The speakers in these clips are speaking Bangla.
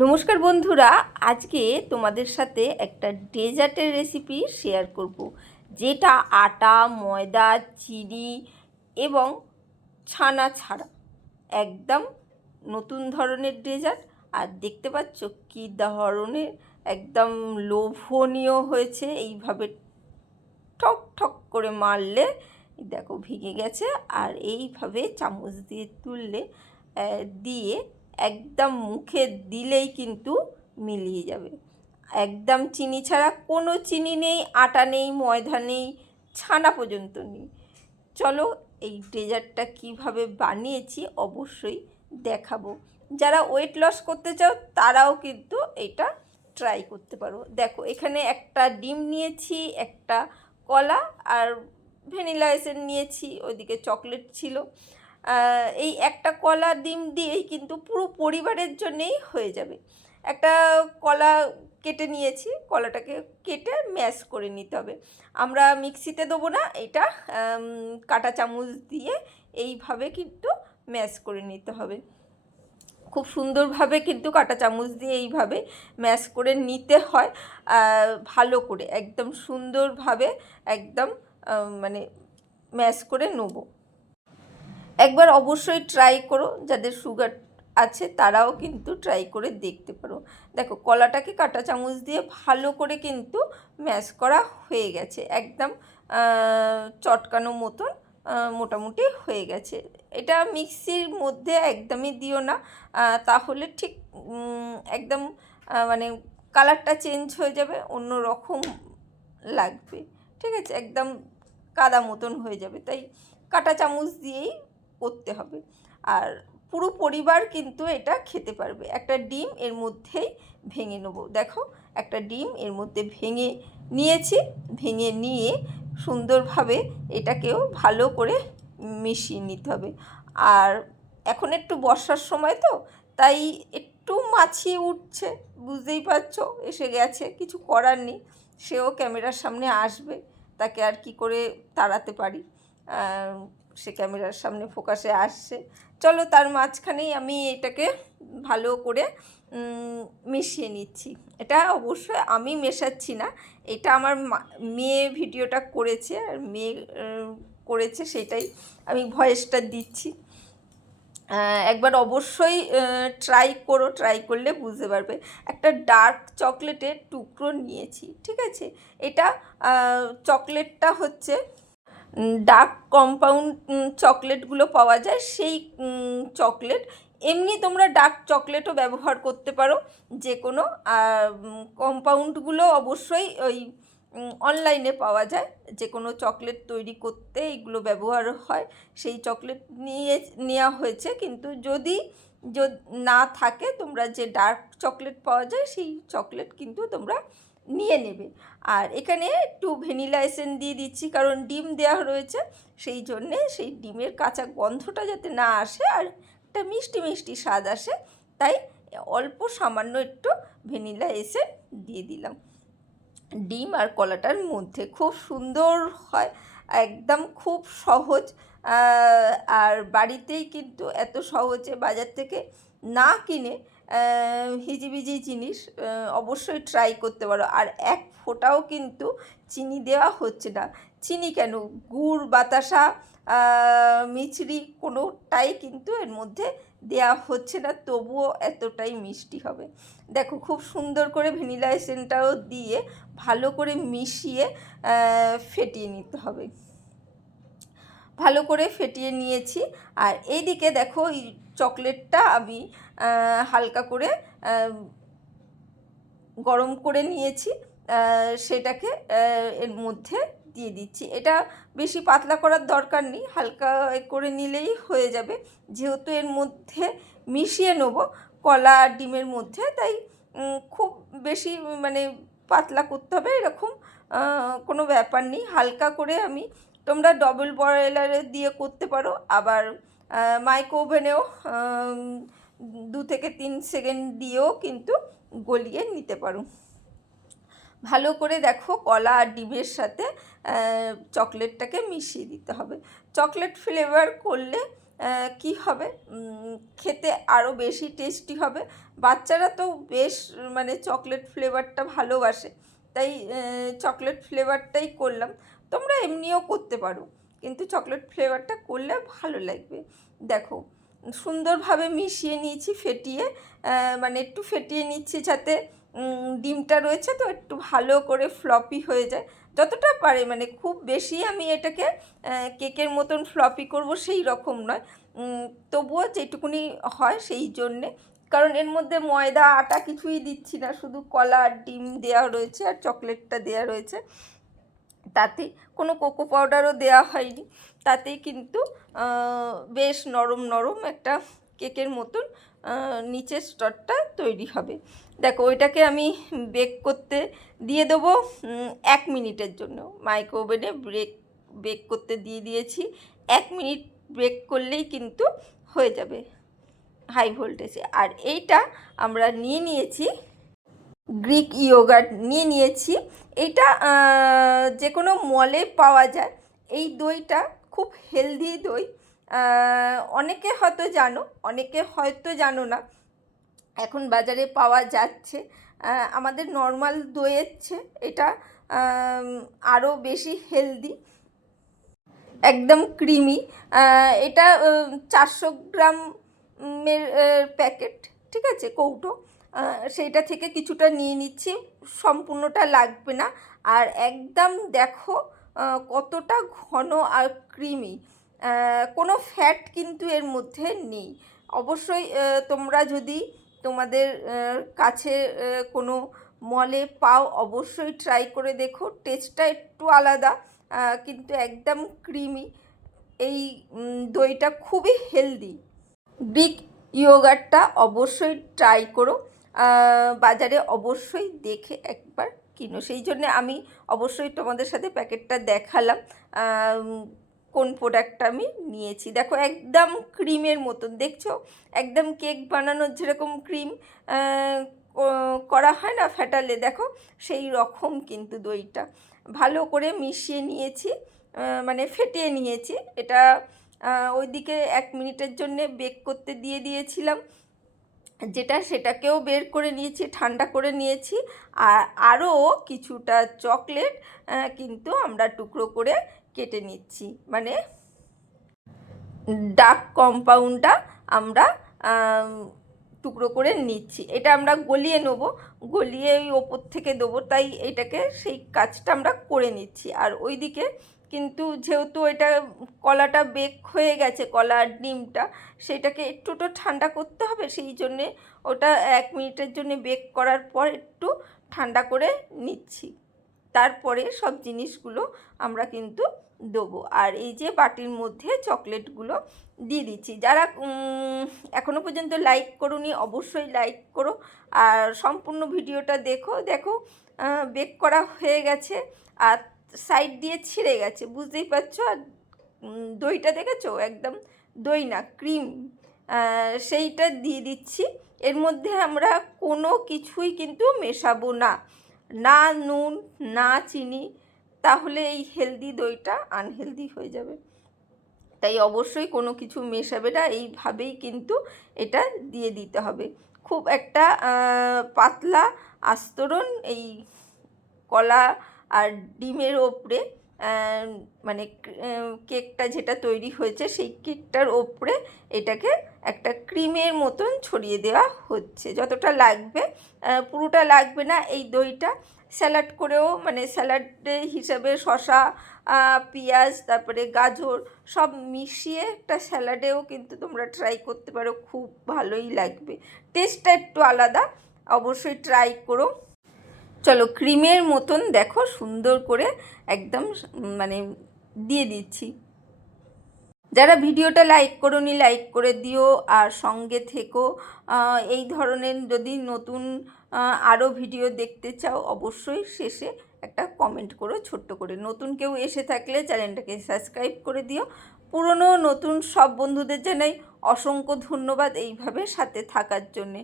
নমস্কার বন্ধুরা, আজকে তোমাদের সাথে একটা ডেজার্টের রেসিপি শেয়ার করব, যেটা আটা, ময়দা, চিনি এবং ছানা ছাড়া একদম নতুন ধরনের ডেজার্ট। আর দেখতে পাচ্ছ কী ধরনের একদম লোভনীয় হয়েছে। এইভাবে ঠক ঠক করে মারলে দেখো ভেঙে গেছে, আর এইভাবে চামচ দিয়ে তুললে দিয়ে একদম মুখে দিলেই কিন্তু মিলিয়ে যাবে। একদম চিনি ছাড়া, কোনো চিনি নেই, আটা নেই, ময়দা নেই, ছানা পর্যন্ত নেই। চলো এই ডেজার্টটা কিভাবে বানিয়েছি অবশ্যই দেখাবো। যারা ওয়েট লস করতে চাও তারাও কিন্তু এটা ট্রাই করতে পারো। দেখো এখানে একটা ডিম নিয়েছি, একটা কলা আর ভ্যানিলা এসেন্স নিয়েছি, ওইদিকে চকলেট ছিল। এই একটা কলা ডিম দিয়েই কিন্তু পুরো পরিবারের জন্যেই হয়ে যাবে। একটা কলা কেটে নিয়েছি, কলাটাকে কেটে ম্যাশ করে নিতে হবে। আমরা মিক্সিতে দেবো না, এটা কাঁটা চামচ দিয়ে এইভাবে কিন্তু ম্যাশ করে নিতে হবে। খুব সুন্দরভাবে কিন্তু কাঁটা চামচ দিয়ে এইভাবে ম্যাশ করে নিতে হয়, ভালো করে একদম সুন্দরভাবে একদম মানে ম্যাশ করে নেব। একবার অবশ্যই ট্রাই করো, যাদের সুগার আছে তারাও কিন্তু ট্রাই করে দেখতে পারো। দেখো কলাটাকে কাঁটা চামচ দিয়ে ভালো করে কিন্তু ম্যাশ করা হয়ে গেছে, একদম চটকানো মতন মোটামুটি হয়ে গেছে। এটা মিক্সির মধ্যে একদমই দিও না, তাহলে ঠিক একদম মানে কালারটা চেঞ্জ হয়ে যাবে, অন্য রকম লাগবে। ঠিক আছে, একদম কাদা মতন হয়ে যাবে, তাই কাঁটা চামচ দিয়েই করতে হবে। আর পুরো পরিবার কিন্তু এটা খেতে পারবে। একটা ডিম এর মধ্যেই ভেঙে নেব। দেখো একটা ডিম এর মধ্যে ভেঙে নিয়েছি, ভেঙে নিয়ে সুন্দরভাবে এটাকেও ভালো করে মিশিয়ে নিতে হবে। আর এখন একটু বর্ষার সময় তো, তাই একটু মাছি উঠছে, বুঝতেই পারছো, এসে গেছে, কিছু করার নেই। সেও ক্যামেরার সামনে আসবে, তাকে আর কি করে তাড়াতে পারি। সে ক্যামেরার সামনে ফোকাসে আসছে। চলো তার মাঝখানেই আমি এটাকে ভালো করে মিশিয়ে নিচ্ছি। এটা অবশ্যই আমি মেশাচ্ছি না, এটা আমার মেয়ে ভিডিওটা করেছে, আর মেয়ে করেছে, সেটাই আমি ভয়েসটা দিচ্ছি। একবার অবশ্যই ট্রাই করো, ট্রাই করলে বুঝতে পারবে। একটা ডার্ক চকলেটের টুকরো নিয়েছি, ঠিক আছে। এটা চকলেটটা হচ্ছে ডার্ক কম্পাউন্ড চকলেটগুলো পাওয়া যায়, সেই চকলেট। এমনি তোমরা ডার্ক চকলেটও ব্যবহার করতে পারো, যে কোনো কম্পাউন্ডগুলো অবশ্যই ওই অনলাইনে পাওয়া যায়। যে কোনো চকলেট তৈরি করতে এইগুলো ব্যবহার হয়, সেই চকলেট নেওয়া হয়েছে। কিন্তু যদি না থাকে, তোমরা যে ডার্ক চকলেট পাওয়া যায় সেই চকলেট কিন্তু তোমরা নিয়ে নেবে। আর এখানে একটু ভ্যানিলা এসেন্স দিয়ে দিচ্ছি, কারণ ডিম দেওয়া রয়েছে, সেই জন্যে সেই ডিমের কাঁচা গন্ধটা যাতে না আসে, আর একটা মিষ্টি মিষ্টি স্বাদ আসে, তাই অল্প সামান্য একটু ভ্যানিলা এসেন্স দিয়ে দিলাম ডিম আর কলাটার মধ্যে। খুব সুন্দর হয়, একদম খুব সহজ। আর বাড়িতেই কিন্তু এত সহজে বাজার থেকে না কিনে হিজিবিজি জিনিস অবশ্যই ট্রাই করতে পারো। আর এক ফোঁটাও কিন্তু চিনি দেওয়া হচ্ছে না। চিনি কেন, গুড়, বাতাসা, মিছরি কোনোটাই কিন্তু এর মধ্যে দেওয়া হচ্ছে না, তবুও এতটাই মিষ্টি হবে। দেখো খুব সুন্দর করে ভ্যানিলা এসেন্সটাও দিয়ে ভালো করে মিশিয়ে ফেটিয়ে নিতে হবে। ভালো করে ফেটিয়ে নিয়েছি। আর এইদিকে দেখো এই চকলেটটা আমি হালকা করে গরম করে নিয়েছি, সেটাকে এর মধ্যে দিয়ে দিচ্ছি। এটা বেশি পাতলা করার দরকার নেই, হালকা করে নিলেই হয়ে যাবে, যেহেতু এর মধ্যে মিশিয়ে নেব কলা আর ডিমের মধ্যে, তাই খুব বেশি মানে পাতলা করতে হবে এরকম কোনো ব্যাপার নেই। হালকা করে আমি, তোমরা ডবল বয়লারে দিয়ে করতে পারো, আবার মাইক্রো ওভেনেও 2 থেকে 3 সেকেন্ড দিয়েও কিন্তু গলিয়ে নিতে পারো। ভালো করে দেখো কলা আর ডিমের সাথে চকলেটটাকে মিশিয়ে দিতে হবে। চকলেট ফ্লেভার করলে কি হবে, খেতে আরও বেশি টেস্টি হবে। বাচ্চারা তো বেশ মানে চকলেট ফ্লেভারটা ভালোবাসে, তাই চকলেট ফ্লেভারটাই করলাম। তোমরা এমনিও করতে পারো, কিন্তু চকলেট ফ্লেভারটা করলে ভালো লাগবে। দেখো সুন্দরভাবে মিশিয়ে নিয়েছি, ফেটিয়ে মানে একটু ফেটিয়ে নিচ্ছি যাতে ডিমটা রয়েছে তো একটু ভালো করে ফ্লপি হয়ে যায় যতটা পারে। মানে খুব বেশি আমি এটাকে কেকের মতন ফ্লপি করব সেই রকম নয়, তবুও যেটুকুনি হয় সেই জন্যে। কারণ এর মধ্যে ময়দা আটা কিছুই দিচ্ছি না, শুধু কলা আর ডিম দেওয়া রয়েছে আর চকলেটটা দেওয়া রয়েছে। তাতে কোনো কোকো পাউডারও দেওয়া হয়নি, তাতেই কিন্তু বেশ নরম নরম একটা কেকের মতন নিচের স্তরটা তৈরি হবে। দেখো ওইটাকে আমি বেক করতে দিয়ে দেবো 1 মিনিটের জন্য। মাইক্রো ওভেনে বেক করতে দিয়ে দিয়েছি। 1 মিনিট বেক করলেই কিন্তু হয়ে যাবে হাই ভোল্টেজে। আর এইটা আমরা নিয়েছি গ্রিক ইয়োগার্ট নিয়েছি। এইটা যে কোনো মলে পাওয়া যায়। এই দইটা খুব হেলদি দই, অনেকে হয়তো জানো, অনেকে হয়তো জানো না। এখন বাজারে পাওয়া যাচ্ছে। আমাদের নর্মাল দইয়ের চেয়ে এটা আরও বেশি হেলদি, একদম ক্রিমি। এটা 400 গ্রামের প্যাকেট, ঠিক আছে, কৌটো। সেইটা থেকে কিছুটা নিয়ে নিচ্ছি, সম্পূর্ণটা লাগবে না। আর একদম দেখো কতটা ঘন আর ক্রিমি, কোনো ফ্যাট কিন্তু এর মধ্যে নেই। অবশ্যই তোমরা যদি তোমাদের কাছে কোনো মলে পাও অবশ্যই ট্রাই করে দেখো, টেস্টটা একটু আলাদা কিন্তু একদম ক্রিমি। এই দইটা খুবই হেলদি। গ্রিক ইয়োগার্টটা অবশ্যই ট্রাই করো, বাজারে অবশ্যই দেখে একবার কিনো। সেই জন্যে আমি অবশ্যই তোমাদের সাথে প্যাকেটটা দেখালাম কোন প্রোডাক্টটা আমি নিয়েছি। দেখো একদম ক্রিমের মতন, দেখছো একদম কেক বানানোর যেরকম ক্রিম করা হয় না ফ্যাটালে, দেখো সেই রকম কিন্তু দইটা ভালো করে মিশিয়ে নিয়েছি, মানে ফেটিয়ে নিয়েছি। এটা ওইদিকে 1 মিনিটের জন্যে বেক করতে দিয়ে দিয়েছিলাম, যেটা সেটাকেও বের করে নিয়েছি, ঠান্ডা করে নিয়েছি। আর আরও কিছুটা চকলেট কিন্তু আমরা টুকরো করে কেটে নিচ্ছি, মানে ডার্ক কম্পাউন্ডটা আমরা টুকরো করে নিচ্ছি। এটা আমরা গলিয়ে নেবো, গলিয়ে ওই ওপর থেকে দেবো, তাই এটাকে সেই কাজটা আমরা করে নিচ্ছি। আর ওইদিকে কিন্তু যেহেতু এটা কলাটা বেক হয়ে গেছে, কলা আর ডিমটা, সেটাকে একটু তো ঠান্ডা করতে হবে। সেই জন্যে ওটা 1 মিনিটের জন্য বেক করার পর একটু ঠান্ডা করে নিচ্ছি, তারপরে সব জিনিসগুলো আমরা কিন্তু দেবো। আর এই যে বাটির মধ্যে চকলেটগুলো দিয়ে দিচ্ছি। যারা এখনও পর্যন্ত লাইক করোনি অবশ্যই লাইক করো, আর সম্পূর্ণ ভিডিওটা দেখো। দেখো বেক করা হয়ে গেছে আর সাইড দিয়ে ছিঁড়ে গেছে, বুঝতেই পারছো। আর দইটা দেখেছো একদম দই না, ক্রিম, সেইটা দিয়ে দিচ্ছি। এর মধ্যে আমরা কোনো কিছুই কিন্তু মেশাবো না, না নুন না চিনি, তাহলে এই হেলদি দইটা আনহেলদি হয়ে যাবে। তাই অবশ্যই কোনো কিছু মেশাবে না, এইভাবেই কিন্তু এটা দিয়ে দিতে হবে। খুব একটা পাতলা আস্তরণ এই কলা আর ডিমের ওপরে, মানে কেকটা যেটা তৈরি হয়েছে সেই কেকটার ওপরে এটাকে একটা ক্রিমের মতন ছড়িয়ে দেওয়া হচ্ছে। যতটা লাগবে, পুরোটা লাগবে না। এই দইটা স্যালাড করেও, মানে স্যালাড হিসাবে শসা পেঁয়াজ তারপরে গাজর সব মিশিয়ে একটা স্যালাডেও কিন্তু তোমরা ট্রাই করতে পারো, খুব ভালোই লাগবে। টেস্টটা একটু আলাদা, অবশ্যই ট্রাই করো। চলো ক্রিমের মতন দেখো সুন্দর করে একদম মানে দিয়ে দিচ্ছি। যারা ভিডিওটা লাইক করোনি লাইক করে দিও, আর সঙ্গে থেকো। এই ধরনের যদি নতুন আরও ভিডিও দেখতে চাও অবশ্যই শেষে একটা কমেন্ট করো ছোট্ট করে। নতুন কেউ এসে থাকলে চ্যানেলটাকে সাবস্ক্রাইব করে দিও। পুরনো নতুন সব বন্ধুদের জানাই অসংখ্য ধন্যবাদ এইভাবে সাথে থাকার জন্যে।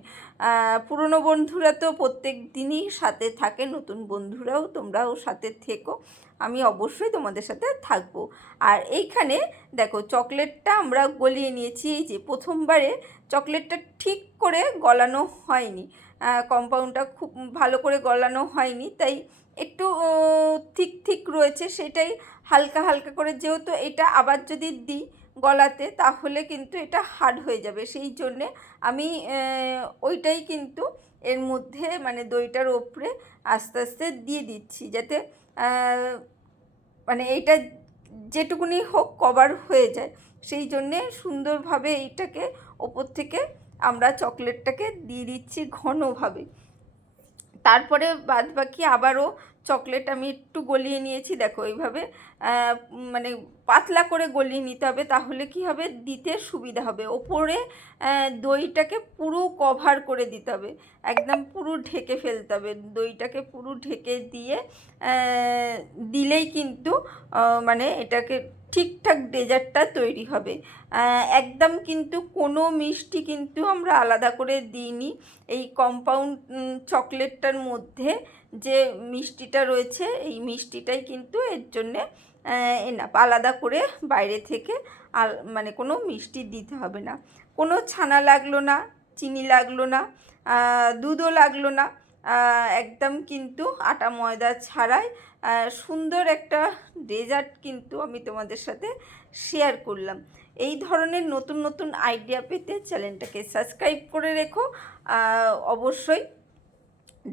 পুরনো বন্ধুরা তো প্রত্যেক দিনই সাথে থাকে, নতুন বন্ধুরাও তোমরাও সাথে থেকো, আমি অবশ্যই তোমাদের সাথে থাকবো। আর এইখানে দেখো চকলেটটা আমরা গলিয়ে নিয়েছি। এই যে প্রথমবারে চকলেটটা ঠিক করে গলানো হয়নি, কম্পাউন্ডটা খুব ভালো করে গলানো হয়নি, তাই একটু ঠিক ঠিক রয়েছে। সেটাই হালকা হালকা করে, যেহেতু এটা আবার যদি দিই গলাতে তাহলে কিন্তু এটা হার্ড হয়ে যাবে, সেই জন্যে আমি ওইটাই কিন্তু এর মধ্যে মানে দইটার ওপরে আস্তে আস্তে দিয়ে দিচ্ছি, যাতে মানে এইটা যেটুকুনি হোক কভার হয়ে যায়। সেই জন্যে সুন্দরভাবে এইটাকে ওপর থেকে আমরা চকলেটটাকে দিয়ে দিচ্ছি ঘনভাবে। তারপরে বাদবাকি আবারও চকলেট আমি একটু গলিয়ে নিয়েছি। দেখো এইভাবে মানে পাতলা করে গলিয়ে নিতে হবে, তাহলে কি হবে দিতে সুবিধা হবে। ওপরে দইটাকে পুরো কভার করে দিতে হবে, একদম পুরো ঢেকে ফেলতে হবে। দইটাকে পুরো ঢেকে দিয়ে দিলেই কিন্তু মানে এটাকে ঠিকঠাক ডেজার্টটা তৈরি হবে। একদম কিন্তু কোনো মিষ্টি কিন্তু আমরা আলাদা করে দিইনি। এই কম্পাউন্ড চকলেটটার মধ্যে যে মিষ্টিটা রয়েছে এই মিষ্টিটাই কিন্তু এর জন্যে এনাফ। আলাদা করে বাইরে থেকে আর মানে কোনো মিষ্টি দিতে হবে না। কোনো ছানা লাগলো না, চিনি লাগলো না, দুধও লাগলো না, একদম কিন্তু আটা ময়দা ছাড়াই সুন্দর একটা ডেজার্ট কিন্তু আমি তোমাদের সাথে শেয়ার করলাম। এই ধরনের নতুন নতুন আইডিয়া পেতে চ্যানেলটাকে সাবস্ক্রাইব করে রেখো। অবশ্যই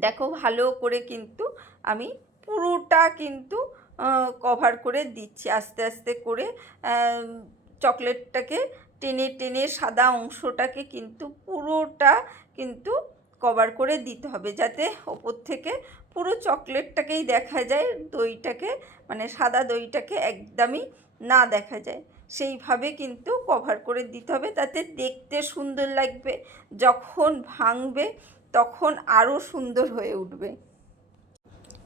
দেখো ভালো করে কিন্তু আমি পুরোটা কিন্তু কভার করে দিচ্ছি আস্তে আস্তে করে। চকলেটটাকে টেনে টেনে সাদা অংশটাকে কিন্তু পুরোটা কিন্তু কভার করে দিতে হবে, যাতে ওপর থেকে পুরো চকলেটটাকেই দেখা যায়, দইটাকে মানে সাদা দইটাকে একদমই না দেখা যায়। সেইভাবে কিন্তু কভার করে দিতে হবে, তাতে দেখতে সুন্দর লাগবে, যখন ভাঙবে তখন আরও সুন্দর হয়ে উঠবে।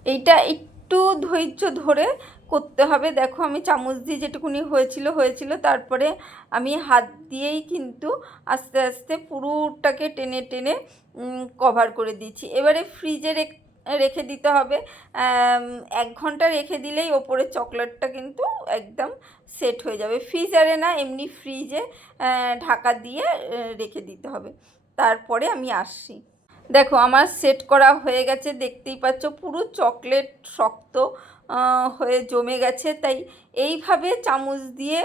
এইটা একটু ধৈর্য ধরে করতে হবে। দেখো আমি চামচ দিয়ে যেটুকুনি হয়েছিল, তারপরে আমি হাত দিয়েই কিন্তু আস্তে আস্তে পুরোটাকে টেনে টেনে কভার করে দিচ্ছি। এবারে ফ্রিজে রেখে দিতে হবে। 1 ঘন্টা রেখে দিলেই ওপরের চকলেটটা কিন্তু একদম সেট হয়ে যাবে। ফ্রিজারে না, এমনি ফ্রিজে ঢাকা দিয়ে রেখে দিতে হবে। তারপরে আমি আসছি। দেখো আমার সেট করা হয়ে গেছে, দেখতেই পাচ্ছ পুরো চকলেট শক্ত হয়ে জমে গেছে। তাই এইভাবে চামচ দিয়ে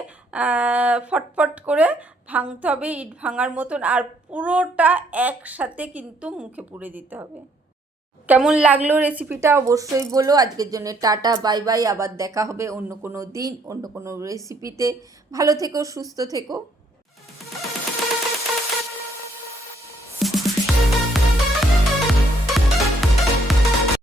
ফটফট করে ভাঙতে হবে ইট ভাঙার মতন, আর পুরোটা একসাথে কিন্তু মুখে পুরে দিতে হবে। কেমন লাগলো রেসিপিটা অবশ্যই বলো। আজকের জন্য টাটা, বাই বাই। আবার দেখা হবে অন্য কোনো দিন অন্য কোনো রেসিপিতে। ভালো থেকো, সুস্থ থেকো।